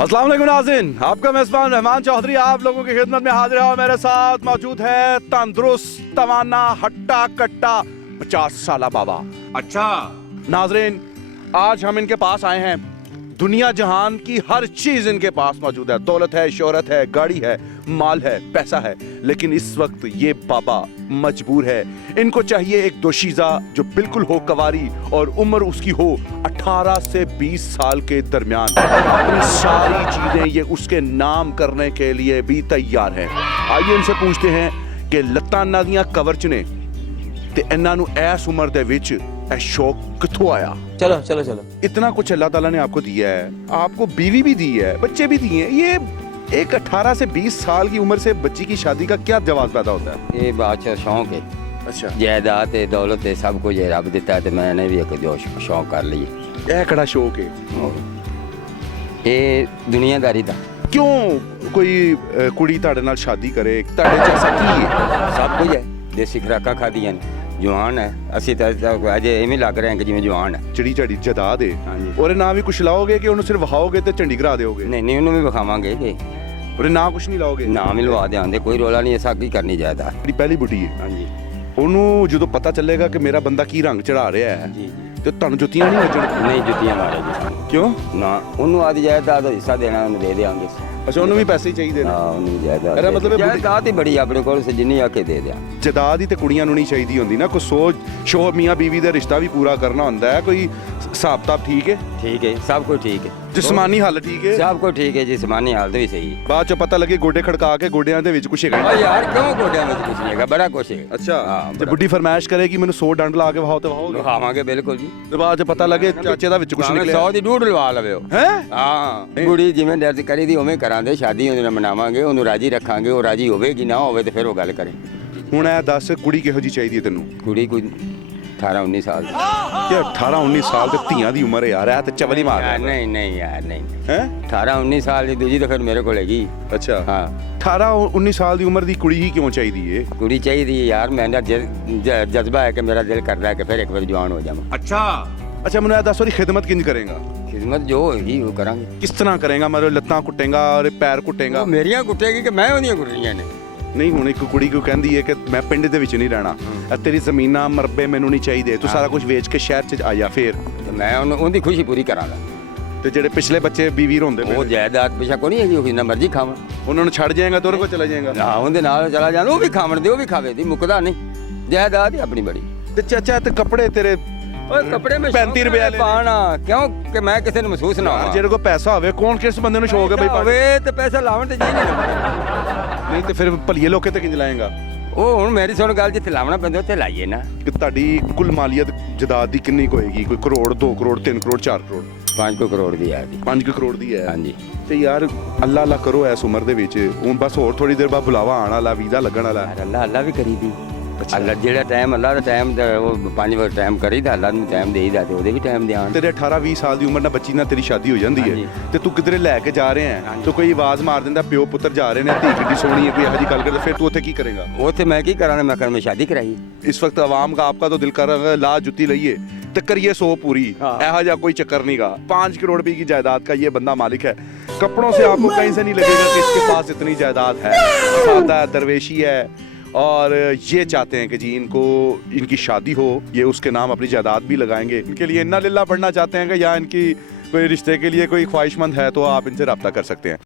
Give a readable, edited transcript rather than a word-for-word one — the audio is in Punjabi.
अस्सलाम वालेकुम नाज़रीन, आपका मेज़बान रहमान चौधरी आप लोगों की खिदमत में हाजिर है और मेरे साथ मौजूद है तंदुरुस्त तवाना हट्टा कट्टा 50 साला बाबा। अच्छा नाज़रीन, आज हम इनके पास आए हैं। दुनिया जहान की हर चीज़ इनके पास मौजूद है। दौलत है, शोहरत है, गाड़ी है, माल है, पैसा है, लेकिन इस वक्त ये बाबा मजबूर है। इनको चाहिए एक दोशीज़ा जो बिल्कुल हो कवारी और उम्र उसकी हो 18 से 20 साल के दरमियान। अपनी सारी चीज़ें ये उसके नाम करने के लिए भी तैयार हैं। आइए इनसे पूछते हैं कि लत्तां इन्हां दियां कवर च ने ते इन्हां नूं इस उम्र दे विच ਇਹ शौक कित्थों आया। चलो चलो चलो। इतना कुछ अल्लाह ताला ने आपको दिया है, आपको बीवी भी दी है, बच्चे भी दिए हैं। ये एक 18 से 20 साल की उम्र से बच्ची की शादी का क्या जवाब पैदा होता है? ये बादशाह शौक है, अच्छा, जायदाद है, दौलत है, सब कुछ है, रब देता है तो मैंने भी एक जो शौक कर लिए। यह कड़ा शौक है। ये दुनियादारी दा क्यों कोई कुड़ी ताड़े नाल शादी करे? ताड़े जैसा की है? सब कुछ है। देसी खुराकां खादियां ने, जवान है, ਅਸੀਂ ਤਾਂ ਅਜੇ ਐਵੇਂ ਲੱਗ ਰਹੇ ਹਾਂ ਕਿ ਜਿਵੇਂ ਜਵਾਨ ਹੈ। ਜਿਹੜੀ ਝੜੀ ਜਦਾਦ ਹੈ ਹਾਂਜੀ। ਉਹਦੇ ਨਾਂ ਵੀ ਕੁਛ ਲਾਓਗੇ ਕਿ ਉਹਨੂੰ ਸਿਰਫ ਵਹਾਓਗੇ ਤੇ ਝੰਡੀ ਕਰਾ ਦਿਓਗੇ? ਨਹੀਂ ਨਹੀਂ, ਉਹਨੂੰ ਵੀ ਵਿਖਾਵਾਂਗੇ ਜੀ, ਉਹਦੇ ਨਾਂ ਕੁਛ ਨਹੀਂ ਲਾਓਗੇ? ਨਾਮ ਹੀ ਲਵਾ ਦਿਆਂਗੇ, ਕੋਈ ਰੋਲਾ ਨਹੀਂ। ਐਸਾ ਕੀ ਕਰਨੀ ਜਾਇਦਾ। ਜਿਹੜੀ ਪਹਿਲੀ ਬੁੱਢੀ ਹੈ ਹਾਂਜੀ ਉਹਨੂੰ ਜਦੋਂ ਪਤਾ ਚੱਲੇਗਾ ਕਿ ਮੇਰਾ ਬੰਦਾ ਕੀ ਰੰਗ ਚੜਾ ਰਿਹਾ ਹੈ ਜੀ ਜੀ। ਤੇ ਤੁਹਾਨੂੰ ਜੁੱਤੀਆਂ ਨਹੀਂ ਵੱਜਣ? ਨਹੀਂ ਜੁੱਤੀਆਂ ਮਾਰੇਗੀ ਸਾਨੂੰ। ਕਿਉਂ? ਨਾ, ਉਹਨੂੰ ਆਦੀ ਜਾਇਦਾਦ ਦਾ ਹਿੱਸਾ ਦੇਣਾ, ਉਹਨੂੰ ਦੇ ਦੇਵਾਂਗੇ। ਅੱਛਾ, ਉਹਨੂੰ ਵੀ ਪੈਸੇ ਹੀ ਚਾਹੀਦੇ ਨੇ? ਹਾਂ, ਉਹਨੂੰ ਵੀ ਜਾਇਦਾਦ। ਇਹਦਾ ਮਤਲਬ ਇਹ ਬੁੱਢੀ- ਜਾਇਦਾਦ ਹੀ ਬੜੀ ਆਪਣੇ ਕੋਲ, ਜਿੰਨੀ ਆਕੇ ਦੇ ਦਿਆਂ। ਜਦਾਦ ਹੀ ਤੇ ਕੁੜੀਆਂ ਨੂੰ ਨਹੀਂ ਚਾਹੀਦੀ ਹੁੰਦੀ ਨਾ, ਕੋਈ ਸੋਚ ਸ਼ੋਹਰ ਮੀਆਂ ਬੀਵੀ ਦਾ ਰਿਸ਼ਤਾ ਵੀ ਪੂਰਾ ਕਰਨਾ ਹੁੰਦਾ ਹੈ। ਕੋਈ ਹਿਸਾਬ ਕਿਤਾਬ ਠੀਕ ਹੈ? ਠੀਕ ਹੈ, ਸਭ ਕੁਝ ਠੀਕ ਹੈ, ਜਿਸਮਾਨੀ ਹਾਲਤ ਠੀਕ ਹੈ? ਸਭ ਕੁਝ ਠੀਕ ਹੈ, ਜਿਸਮਾਨੀ ਹਾਲਤ ਵੀ ਸਹੀ ਹੈ। ਬਾਅਦ ਚ ਪਤਾ ਲੱਗੇ ਗੋਡੇ ਖੜਕਾ ਕੇ ਗੋਡਿਆਂ ਦੇ ਵਿੱਚ ਕੁਛ ਹੈਗਾ। ਓ ਯਾਰ, ਕਿਉਂ ਗੋਡਿਆਂ ਵਿੱਚ ਕੁਛ ਨਹੀਂ ਹੈਗਾ, ਬੜਾ ਕੁਛ ਹੈ। ਅੱਛਾ, ਹਾਂ, ਤੇ ਬੁੱਢੀ ਫਰਮਾਇਸ਼ ਕਰੇਗੀ ਮੈਨੂੰ 100 ਡੰਡ ਲਾ ਕੇ ਵਹਾਓ ਤੇ ਵਹਾਓਗੇ? ਖਾਵਾਂਗੇ ਬਿਲਕੁਲ ਜੀ। ਤੇ ਬਾਅਦ ਚ ਪਤਾ ਲੱਗੇ ਚਾਚੇ ਦਾ ਵਿੱਚ ਕੁਛ ਭਾਵੇਂ ਨਿਕਲਿਆ? 100 ਦੀ ਡੂਢ ਲਵਾ ਲਵੇ ਉਹ। ਹੈ? ਹਾਂ, ਕੁੜੀ ਜਿਵੇਂ ਦਰਦ ਕਰੀ ਦੀ ਉਵੇਂ ਕਰਾਂਦੇ, ਸ਼ਾਦੀ ਉਹਦੇ ਨਾਲ ਮਨਾਵਾਂਗੇ, ਉਹਨੂੰ ਰਾਜੀ ਰੱਖਾਂਗੇ। ਉਹ ਰਾਜੀ ਹੋਵੇਗੀ, ਨਾ ਹੋਵੇ ਤੇ ਫਿਰ ਉਹ ਗੱਲ ਕਰੇ। ਹੁਣ ਇਹ ਦੱਸ ਕੁੜੀ ਕਿਹੋ ਜੀ ਚਾਹੀਦੀ ਹੈ ਤੈਨੂੰ? ਕੁੜੀ ਕੋਈ 18 19 ਸਾਲ ਦੀ। ਕਿ 18 19 ਸਾਲ ਤੇ ਧੀਆਂ ਦੀ ਉਮਰ ਹੈ ਯਾਰ, ਇਹ ਤੇ ਚਵਲ ਹੀ ਮਾਰ ਯਾਰ, ਰਿਹਾ। ਨਹੀਂ ਨਹੀਂ ਯਾਰ, ਨਹੀਂ। ਹੈ 18 19 ਸਾਲ ਦੀ ਦੂਜੀ ਤਾਂ ਫਿਰ ਮੇਰੇ ਕੋਲ ਹੈਗੀ। ਅੱਛਾ, ਹਾਂ, 18 19 ਸਾਲ ਦੀ ਉਮਰ ਦੀ ਕੁੜੀ ਹੀ ਕਿਉਂ ਚਾਹੀਦੀ ਏ? ਕੁੜੀ ਚਾਹੀਦੀ ਹੈ ਯਾਰ, ਮੇਰਾ ਜਜ਼ਬਾ ਹੈ ਕਿ ਮੇਰਾ ਦਿਲ ਕਰਦਾ ਹੈ ਕਿ ਫਿਰ ਇੱਕ ਵਾਰ ਜਵਾਨ ਹੋ ਜਾਵਾਂ। अच्छा ਅੱਛਾ, ਮੈਨੂੰ ਇਹ ਦੱਸ ਉਹਦੀ ਖਿਦਮਤ ਕਿੰਜ ਕਰੇਗਾ? ਖਿਦਮਤ ਜੋ ਹੋਏਗੀ ਉਹ ਕਰਾਂਗੇ। ਕਿਸ ਤਰ੍ਹਾਂ ਕਰੇਗਾ? ਮਤਲਬ ਲੱਤਾਂ ਕੁੱਟੇਗਾ ਔਰ ਪੈਰ ਕੁੱਟੇਗਾ? ਉਹ ਮੇਰੀਆਂ ਕੁੱਟੇਗੀ ਕਿ ਮੈਂ ਉਹਦੀਆਂ ਕੁੱਟਣੀਆਂ ਨੇ? ਨਹੀਂ, ਹੁਣ ਇੱਕ ਕੁੜੀ ਕਿਉਂ ਕਹਿੰਦੀ ਹੈ ਕਿ ਮੈਂ ਪਿੰਡ ਦੇ ਵਿੱਚ ਨਹੀਂ ਰਹਿਣਾ, ਇਹ ਤੇਰੀ ਜ਼ਮੀਨਾਂ ਮਰਬੇ ਮੈਨੂੰ ਨਹੀਂ ਚਾਹੀਦੇ, ਤੂੰ ਸਾਰਾ ਕੁਝ ਵੇਚ ਕੇ ਸ਼ਹਿਰ 'ਚ ਆ ਜਾ। ਫੇਰ ਤੇ ਮੈਂ ਉਹਦੀ ਖੁਸ਼ੀ ਪੂਰੀ ਕਰਾਂਗਾ। ਤੇ ਜਿਹੜੇ ਪਿਛਲੇ ਬੱਚੇ ਬੀਵੀ ਰੋਂਦੇ ਉਹ ਪਏ ਜਾਇਦਾਦ ਪਿਛਾ ਕੋਈ ਨਹੀਂ ਹੈਗੀ, ਉਹ ਜਿੰਨਾ ਮਰਜ਼ੀ ਖਾਵਾਂ। ਉਹਨਾਂ ਨੂੰ ਛੱਡ ਜਾਏਗਾ ਤੇ ਉਹਦੇ ਕੋਲ ਚਲਾ ਜਾਏਗਾ? ਨਾ, ਉਹਦੇ ਨਾਲ ਚਲਾ ਜਾਣਾ, ਉਹ ਵੀ ਖਾਵਣ ਦੇ, ਉਹ ਵੀ ਖਾਵੇ ਦੀ, ਮੁੱਕਦਾ ਨਹੀਂ। ਜਾਇਦਾਦ ਹੀ ਆਪਣੀ ਬੜੀ। ਤੇ ਚਾਚਾ ਤੇ ਕੱਪੜੇ ਤੇਰੇ ਓਏ ਕੱਪੜੇ ਮੈਂ 35 ਰੁਪਏ ਵਾਲੇ ਪਾਣਾ ਕਿਉਂ ਕਿ ਮੈਂ ਕਿਸੇ ਨੂੰ ਮਹਿਸੂਸ ਨਾ ਹੋਵਾਂ। ਜਿਹੜੇ ਕੋਲ ਪੈਸਾ ਹੋਵੇ, ਕੌਣ ਕਿਸ ਬੰਦੇ ਨੂੰ ਸ਼ੌਕ ਹੈ ਬਈ ਹੋਵੇ ਤੇ ਪੈਸਾ ਲਾਵਣ ਤੇ ਜੀ ਨਹੀਂ ਲੱਗਦਾ। ਨਹੀਂ ਤੇ ਫਿਰ ਭਲੀਏ ਲੋਕੇ ਤੇ ਕਿੰਜ ਲਾਏਗਾ? ਉਹ ਹੁਣ ਮੇਰੀ ਸੁਣ ਗੱਲ, ਜਿੱਥੇ ਲਾਵਣਾ ਪੈਂਦਾ ਉੱਥੇ ਲਾਈਏ ਨਾ। ਕਿ ਤੁਹਾਡੀ ਕੁੱਲ ਮਾਲੀਅਤ ਜਦਾਦ ਦੀ ਕਿੰਨੀ ਕੁ ਹੋਏਗੀ? ਕੋਈ ਕਰੋੜ, 2 ਕਰੋੜ, 3 ਕਰੋੜ, 4 ਕਰੋੜ? 5 ਕਰੋੜ ਦੀ ਆ ਗਈ। 5 ਕਰੋੜ ਦੀ ਹੈ? ਹਾਂਜੀ। ਤੇ ਯਾਰ ਅੱਲਾ ਅੱਲਾ ਕਰੋ ਇਸ ਉਮਰ ਦੇ ਵਿੱਚ। ਹੁਣ ਬਸ ਹੋਰ ਥੋੜੀ ਦੇਰ ਬਾਅਦ ਬੁਲਾਵਾ ਆਉਣ ਵਾਲਾ, ਵੀਜ਼ਾ ਲੱਗਣ ਵਾਲਾ। ਯਾਰ ਅੱਲਾ ਅੱਲਾ ਵੀ ਕਰੀ ਦੀ। ਅੱਲਾ ਜਿਹੜਾ ਟਾਈਮ, ਅੱਲਾ ਦਾ ਟਾਈਮ ਉਹ 5 ਵਾਰ ਟਾਈਮ ਕਰੀਦਾ, ਅੱਲਾ ਨੂੰ ਟਾਈਮ ਦੇਈਦਾ ਤੇ ਉਹਦੇ ਵੀ ਟਾਈਮ ਦੇ ਆਣ। ਤੇਰੇ 18 20 ਸਾਲ ਦੀ ਉਮਰ ਨਾਲ ਬੱਚੀ ਨਾਲ ਤੇਰੀ ਸ਼ਾਦੀ ਹੋ ਜਾਂਦੀ ਹੈ ਹਾਂਜੀ। ਤੇ ਤੂੰ ਕਿਧਰੇ ਲੈ ਕੇ ਜਾ ਰਿਹਾ ਹੈ ਤੇ ਕੋਈ ਆਵਾਜ਼ ਮਾਰ ਦਿੰਦਾ ਪਿਓ ਪੁੱਤਰ ਜਾ ਰਹੇ ਨੇ, ਧੀ ਕਿੱਡੀ ਸੋਹਣੀ ਹੈ, ਕੋਈ ਇਹੋ ਜਿਹੀ ਗੱਲ ਕਰਦੇ, ਫਿਰ ਤੂੰ ਉੱਥੇ ਕੀ ਕਰੇਗਾ? ਉੱਥੇ ਮੈਂ ਕੀ ਕਰਾਂ? ਮੈਂ ਕਰ, ਮੈਂ ਸ਼ਾਦੀ ਕਰਾਈ। इस वक्त आवाम का आपका तो दिल कर रहा है ला जुत्ती लइए तो करिए 100 पूरी। ऐसा जा कोई चक्कर नहीं का। 5 करोड़ रुपए की जायदाद का ये बंदा मालिक है। कपड़ों से आपको कहीं से नहीं लगेगा कि इसके पास इतनी जायदाद है। सादा दरवेशी है और ये चाहते हैं कि जी इनको इनकी शादी हो, ये उसके नाम अपनी जायदाद भी लगाएंगे। इनके लिए इन्ना लिल्ला पढ़ना चाहते हैं कि या इनकी कोई रिश्ते के लिए कोई ख्वाहिशमंद है तो आप इनसे रब्ता कर सकते हैं।